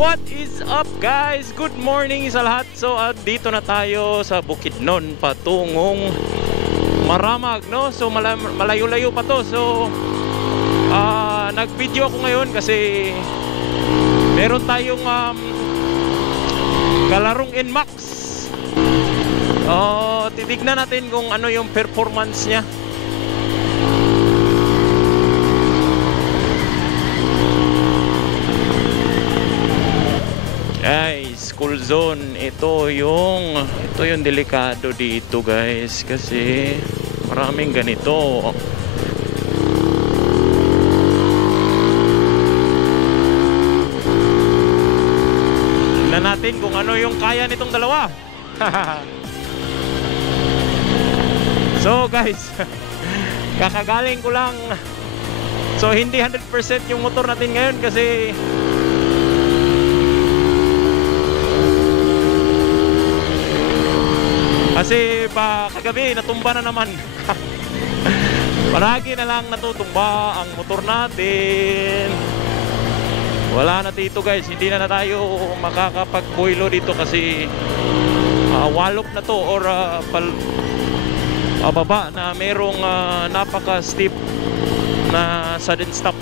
What is up guys? Good morning sa lahat. So dito na tayo sa Bukidnon patungong Maramag, no? So malayo-layo pa to. So nag-video ako ngayon kasi meron tayong kalarong NMAX. Titignan natin kung ano yung performance niya. Guys, school zone. Ito yung delikado dito guys, kasi maraming ganito. Tingnan natin kung ano yung kaya nitong dalawa. So guys, kakagaling ko lang. So hindi 100% yung motor natin ngayon kasi pa kagabi natumba na naman. Paragi na lang natutumba ang motor natin. Wala na dito guys, hindi na tayo makakapagbuilo dito kasi walop na to or baba na merong napaka steep na sudden stop.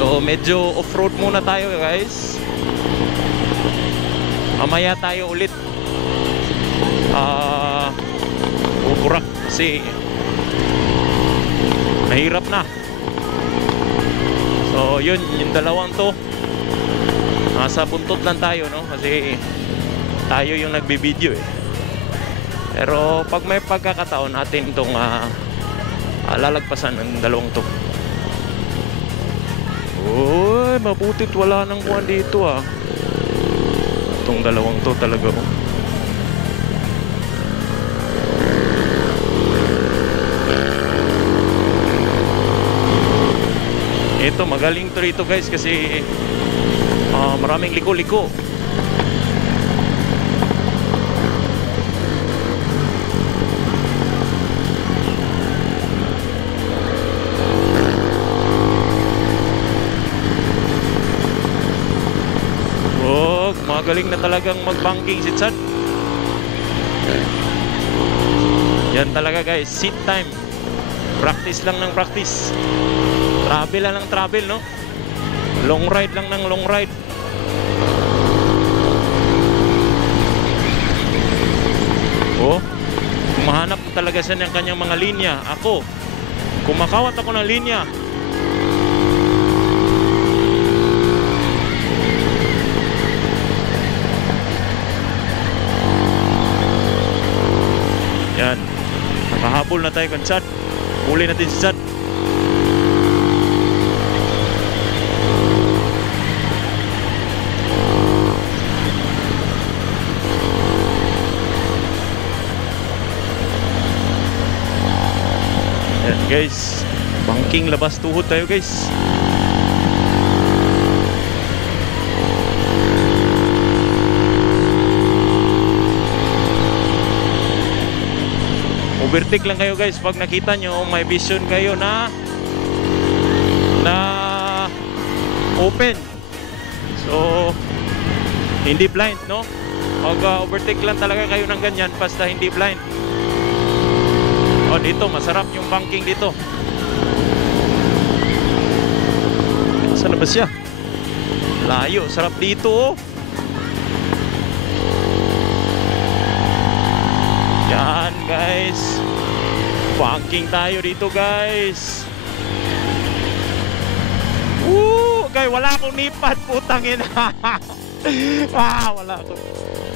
So medyo off-road muna tayo guys. Mamaya tayo ulit buburak kasi mahirap na. So yun, yung dalawang to nasa buntot lang tayo, no? Kasi tayo yung nagbibideo eh. Pero pag may pagkakataon natin itong lalagpasan ng dalawang to. Uy, mabutit wala nang kuwan dito itong dalawang to talaga Ito magaling to rito guys kasi maraming liko-liko. Magaling na talagang mag-banking si Chad. Yan talaga guys, seat time. Practice lang ng practice. Travel lang ng travel, no? Long ride lang ng long ride. Kumahanap talaga siya ng kanyang mga linya. Ako, kumakawat ako ng linya. Yan, nakahabol na tayo kan Chad. Huli natin si Chad. Yan guys, banking labas tuhod tayo guys. Overtake lang kayo guys pag nakita nyo may vision kayo na open. So hindi blind, no? Pag overtake lang talaga kayo ng ganyan basta hindi blind. Dito masarap yung banking dito. Saan na ba siya? Layo, sarap dito Yan guys, banking tayo dito guys. Guys, wala akong nipad, putang ina.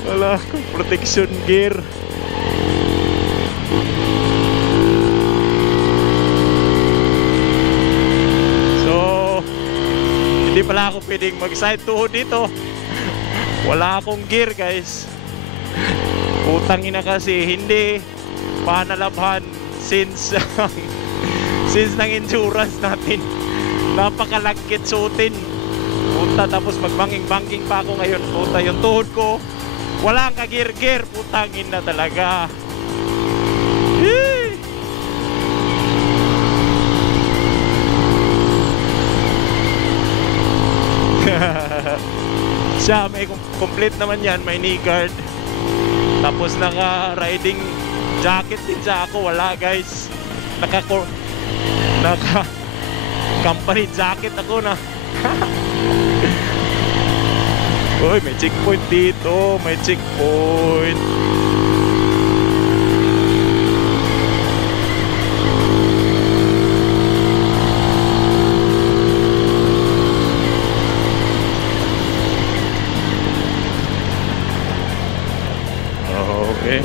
Wala akong protection gear. So hindi pala ako pwedeng mag-side tuhod dito. Wala akong gear guys. Putang ina kasi hindi pa nalabhan since ng endurance natin. Napakalagkit suotin. Puta, tapos magbanging-bangking pa ako ngayon. Puta, yung tuhod ko walang kagir-gir. Putang ina talaga. Siya may complete naman yan, may knee guard. Tapos naka riding jacket din siya, ako wala guys. Naka company jacket ako na. Uy, may checkpoint dito, may checkpoint. Okay.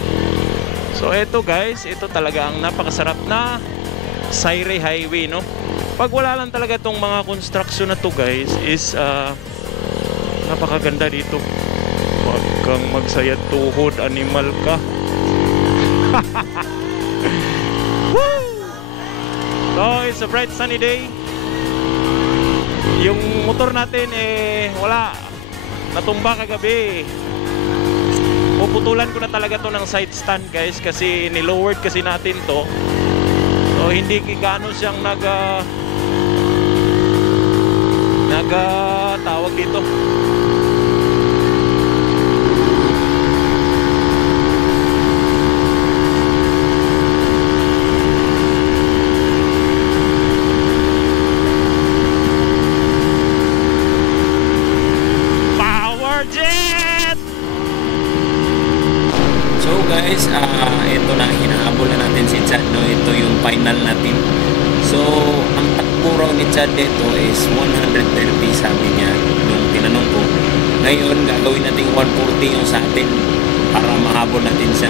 So ito guys, ito talaga ang napakasarap na Sayre Highway, no? Pag wala lang talaga tong mga construction na to guys is napakaganda dito. Huwag kang magsayad tuhod, animal ka. Woo! So it's a bright sunny day. Yung motor natin wala, natumba kagabi. Puputulan ko na talaga to ng side stand guys, kasi nilowered kasi natin to. So hindi gaano siyang tawag dito. Power jet! So guys, ito na, hinahabol na natin si Chad, no? Ito yung final natin. So, ang takbo raw ni Chad dito is 130, sabi niya nung tinanong ko. Ngayon, gagawin natin 140 yung sa atin para mahabol natin siya.